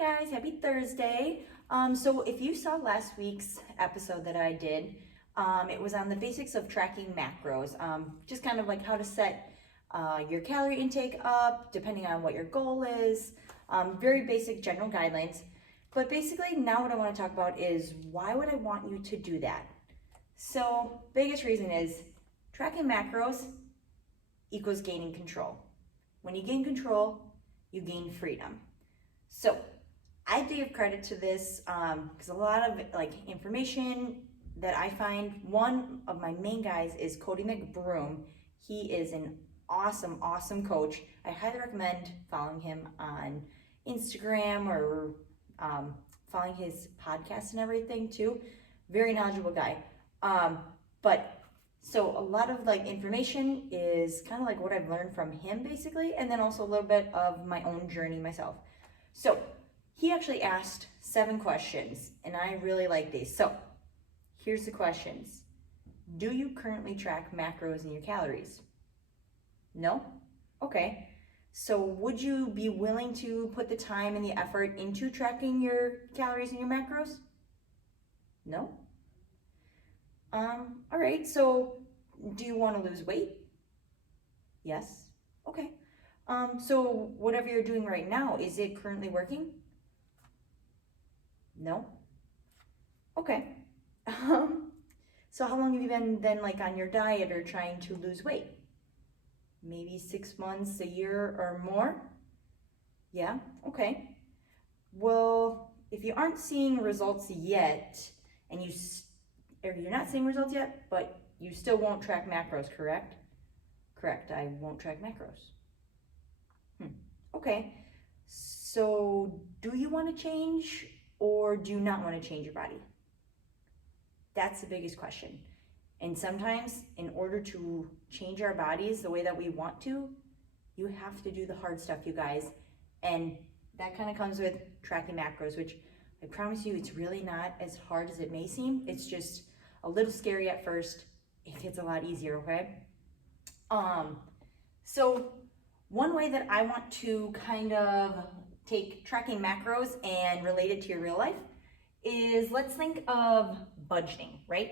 guys, happy Thursday. So if you saw last week's episode that I did, it was on the basics of tracking macros, just kind of like how to set your calorie intake up depending on what your goal is, very basic general guidelines. But basically now what I want to talk about is why would I want you to do that? So biggest reason is tracking macros equals gaining control. When you gain control, you gain freedom. So I give credit to this because a lot of information that I find, one of my main guys is Cody McBroom. He is an awesome coach. I highly recommend following him on Instagram or following his podcast and everything too. Very knowledgeable guy. So a lot of information is kind of like what I've learned from him basically, and then also a little bit of my own journey myself. So he actually asked 7 questions, and I really like these. So here's the questions. Do you currently track macros and your calories? No? Okay. So would you be willing to put the time and the effort into tracking your calories and your macros? No? All right, so do you want to lose weight? Yes. Okay. So whatever you're doing right now, is it currently working? No? Okay. So how long have you been then on your diet or trying to lose weight? Maybe 6 months, a year or more? Yeah? Okay. Well, if you aren't seeing results yet, and you're not seeing results yet, but you still won't track macros, correct? Correct, I won't track macros. Okay, so do you want to change or do you not want to change your body? That's the biggest question. And sometimes in order to change our bodies the way that we want to, you have to do the hard stuff, you guys. And that kind of comes with tracking macros, which I promise you it's really not as hard as it may seem. It's just a little scary at first. It gets a lot easier, okay? So one way that I want to kind of take tracking macros and relate it to your real life is, let's think of budgeting, right?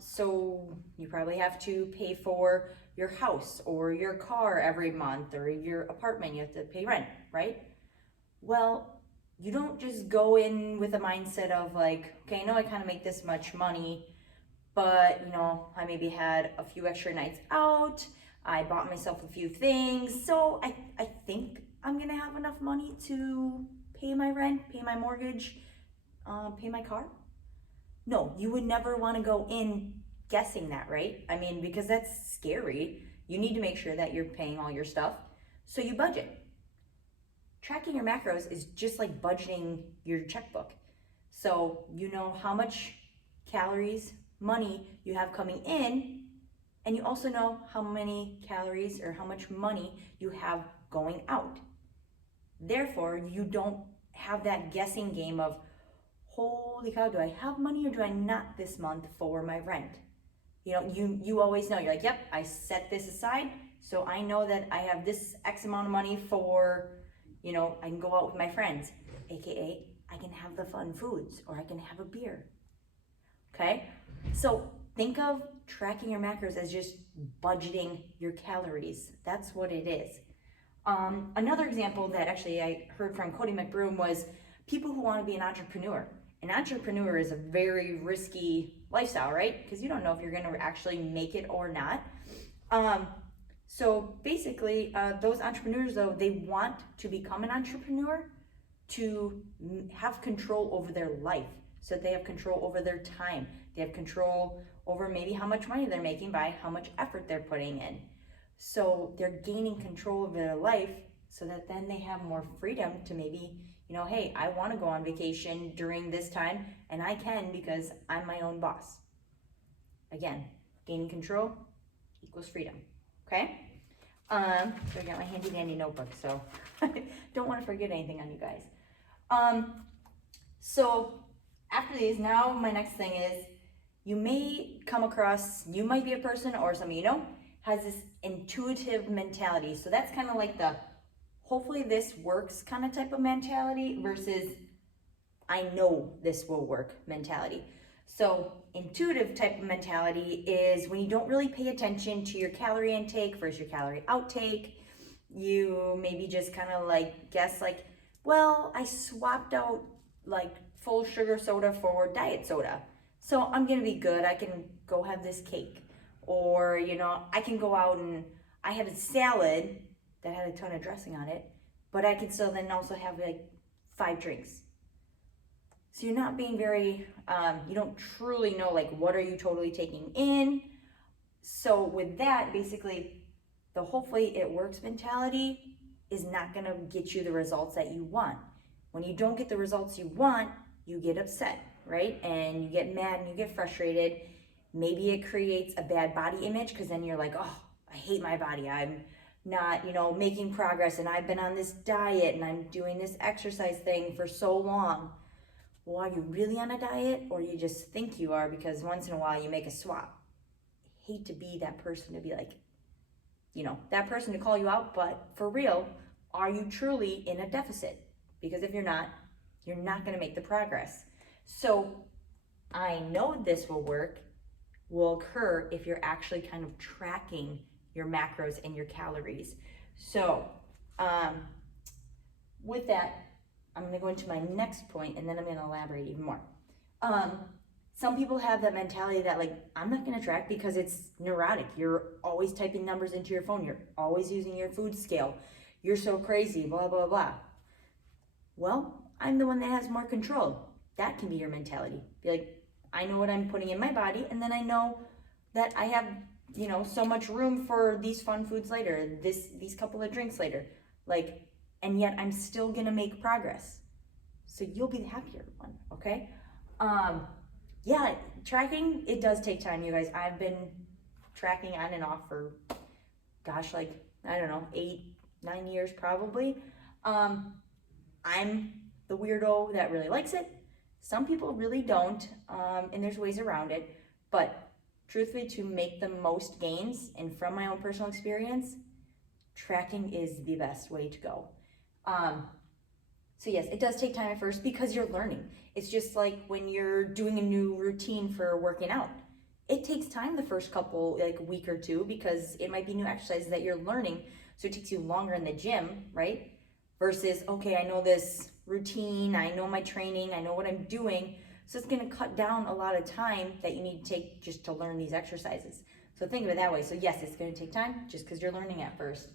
So you probably have to pay for your house or your car every month, or your apartment, you have to pay rent, right? Well, you don't just go in with a mindset of okay, I know I kind of make this much money, but I maybe had a few extra nights out, I bought myself a few things, so I think I'm gonna have enough money to pay my rent, pay my mortgage, pay my car. No, you would never want to go in guessing that, right? I mean, because that's scary. You need to make sure that you're paying all your stuff, so you budget. Tracking your macros is just like budgeting your checkbook. So you know how much calories, money you have coming in, and you also know how many calories or how much money you have going out. Therefore, you don't have that guessing game of, holy cow, do I have money or do I not this month for my rent? You always know, you're like, yep, I set this aside, so I know that I have this X amount of money for, I can go out with my friends, AKA I can have the fun foods, or I can have a beer, okay? So think of tracking your macros as just budgeting your calories. That's what it is. Another example that actually I heard from Cody McBroom was people who want to be an entrepreneur. An entrepreneur is a very risky lifestyle, right? Because you don't know if you're going to actually make it or not. So basically, those entrepreneurs, though, they want to become an entrepreneur to have control over their life. So they have control over their time. They have control over maybe how much money they're making by how much effort they're putting in. So they're gaining control of their life so that then they have more freedom to maybe, hey, I want to go on vacation during this time, and I can because I'm my own boss. Again, gaining control equals freedom, okay? So I got my handy dandy notebook, so I don't want to forget anything on you guys. So after these, now my next thing is, you might be a person, or some of has this intuitive mentality. So that's kind of like the hopefully this works kind of type of mentality versus I know this will work mentality. So intuitive type of mentality is when you don't really pay attention to your calorie intake versus your calorie outtake. You maybe just kind of like guess like, well, I swapped out like full sugar soda for diet soda. So I'm gonna be good. I can go have this cake. Or, I can go out and I had a salad that had a ton of dressing on it, but I can still then also have like 5 drinks. So you're not being very, you don't truly know like what are you totally taking in. So with that, basically, the hopefully it works mentality is not gonna get you the results that you want. When you don't get the results you want, you get upset, right? And you get mad and you get frustrated. Maybe it creates a bad body image because then you're like, oh, I hate my body. I'm not, making progress and I've been on this diet and I'm doing this exercise thing for so long. Well, are you really on a diet or you just think you are because once in a while you make a swap? I hate to be that person to be like, that person to call you out, but for real, are you truly in a deficit? Because if you're not going to make the progress. So I know this will occur if you're actually kind of tracking your macros and your calories. So with that, I'm going to go into my next point and then I'm going to elaborate even more. Some people have that mentality that like, I'm not going to track because it's neurotic. You're always typing numbers into your phone. You're always using your food scale. You're so crazy, blah, blah, blah. Well, I'm the one that has more control. That can be your mentality. Be like, I know what I'm putting in my body, and then I know that I have, so much room for these fun foods later, these couple of drinks later. Like, and yet I'm still gonna make progress. So you'll be the happier one, okay? Yeah, tracking, it does take time, you guys. I've been tracking on and off for, gosh, like, I don't know, 8-9 years probably. I'm the weirdo that really likes it. Some people really don't, and there's ways around it. But truthfully, to make the most gains, and from my own personal experience, tracking is the best way to go. So yes, it does take time at first because you're learning. It's just like when you're doing a new routine for working out. It takes time the first couple, like week or two, because it might be new exercises that you're learning. So it takes you longer in the gym, right? Versus, okay, I know this routine, I know my training, I know what I'm doing. So it's gonna cut down a lot of time that you need to take just to learn these exercises. So think of it that way. So yes, it's gonna take time just because you're learning at first.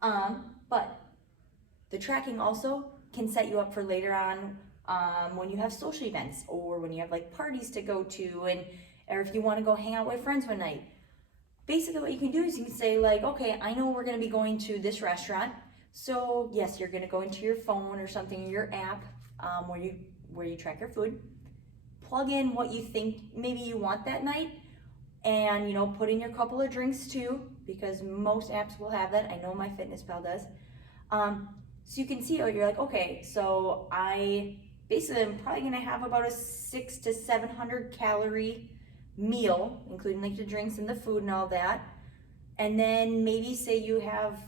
But the tracking also can set you up for later on when you have social events or when you have like parties to go to, and or if you want to go hang out with friends one night. Basically what you can do is you can say like, okay, I know we're going to be going to this restaurant. So yes, you're going to go into your phone or something, your app where you track your food, plug in what you think maybe you want that night, and put in your couple of drinks too, because most apps will have that. I know MyFitnessPal does. So you can see, you're like, okay, so I basically am probably gonna have about a 600 to 700 calorie meal, including like the drinks and the food and all that. And then maybe say you have,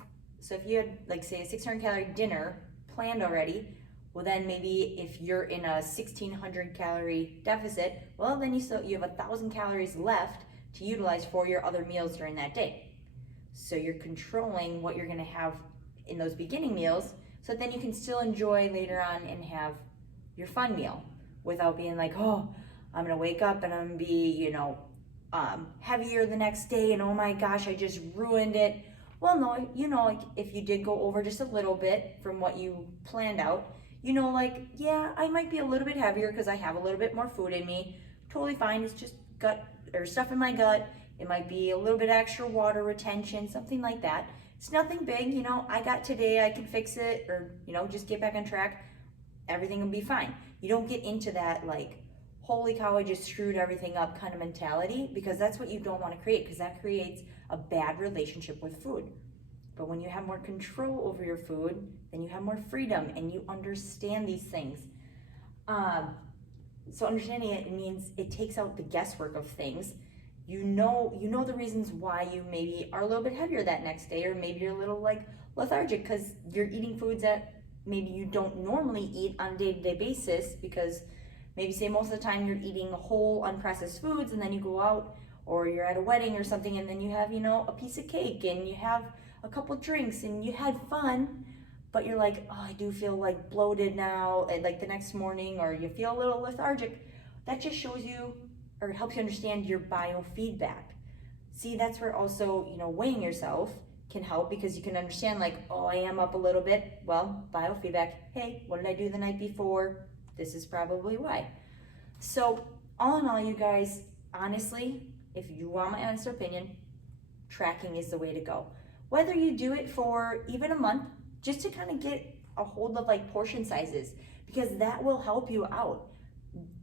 so if you had like say a 600 calorie dinner planned already, well then maybe if you're in a 1600 calorie deficit, well then you have 1,000 calories left to utilize for your other meals during that day. So you're controlling what you're gonna have in those beginning meals, so then you can still enjoy later on and have your fun meal without being like, oh, I'm gonna wake up and I'm gonna be, heavier the next day and oh my gosh, I just ruined it. Well, no, like if you did go over just a little bit from what you planned out, like, yeah, I might be a little bit heavier because I have a little bit more food in me. Totally fine, it's just gut or stuff in my gut. It might be a little bit extra water retention, something like that. It's nothing big, I got today, I can fix it, or, just get back on track. Everything will be fine. You don't get into that, like, holy cow, I just screwed everything up kind of mentality, because that's what you don't want to create, because that creates a bad relationship with food. But when you have more control over your food, then you have more freedom, and you understand these things. So understanding it means it takes out the guesswork of things. You know the reasons why you maybe are a little bit heavier that next day, or maybe you're a little like lethargic because you're eating foods that maybe you don't normally eat on a day-to-day basis, because maybe say most of the time you're eating whole unprocessed foods, and then you go out or you're at a wedding or something, and then you have, a piece of cake and you have a couple drinks and you had fun, but you're like, oh, I do feel like bloated now, and like the next morning, or you feel a little lethargic. That just shows you or helps you understand your biofeedback. See, that's where also, weighing yourself can help, because you can understand like, oh, I am up a little bit. Well, biofeedback, hey, what did I do the night before? This is probably why. So all in all, you guys, honestly, if you want my honest opinion, tracking is the way to go. Whether you do it for even a month, just to kind of get a hold of like portion sizes, because that will help you out.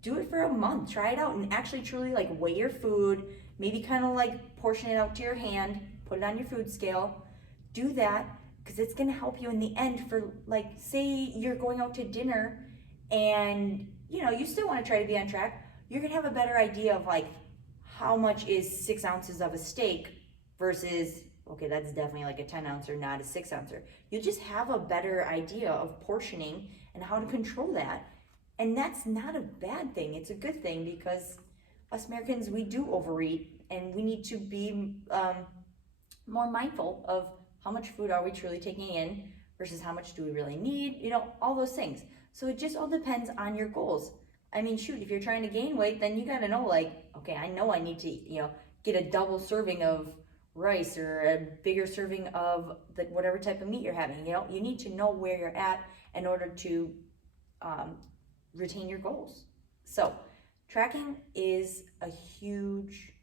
Do it for a month, try it out, and actually truly like weigh your food, maybe kind of like portion it out to your hand, put it on your food scale. Do that, because it's going to help you in the end for, like, say you're going out to dinner and you still want to try to be on track. You're going to have a better idea of like how much is 6 ounces of a steak versus, okay, that's definitely like a 10 ouncer, not a 6 ouncer. You just have a better idea of portioning and how to control that. And that's not a bad thing. It's a good thing, because us Americans, we do overeat, and we need to be more mindful of how much food are we truly taking in versus how much do we really need, all those things. So it just all depends on your goals. I mean, shoot, if you're trying to gain weight, then you gotta know, like, okay, I know I need to, get a double serving of rice, or a bigger serving of whatever type of meat you're having. You need to know where you're at in order to retain your goals. So tracking is a huge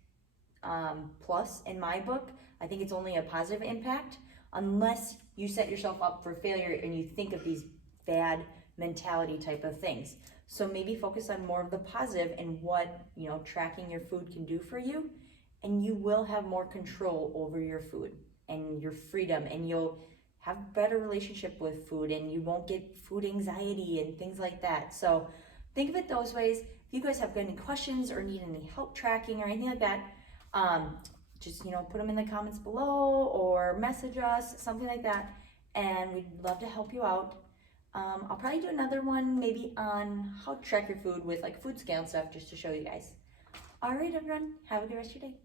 plus in my book. I think it's only a positive impact, unless you set yourself up for failure and you think of these bad mentality type of things. So maybe focus on more of the positive and what tracking your food can do for you, and you will have more control over your food and your freedom, and you'll have a better relationship with food, and you won't get food anxiety and things like that. So think of it those ways. If you guys have any questions or need any help tracking or anything like that, just put them in the comments below or message us, something like that, and we'd love to help you out. I'll probably do another one maybe on how to track your food with like food scale and stuff, just to show you guys. All right, everyone, have a good rest of your day.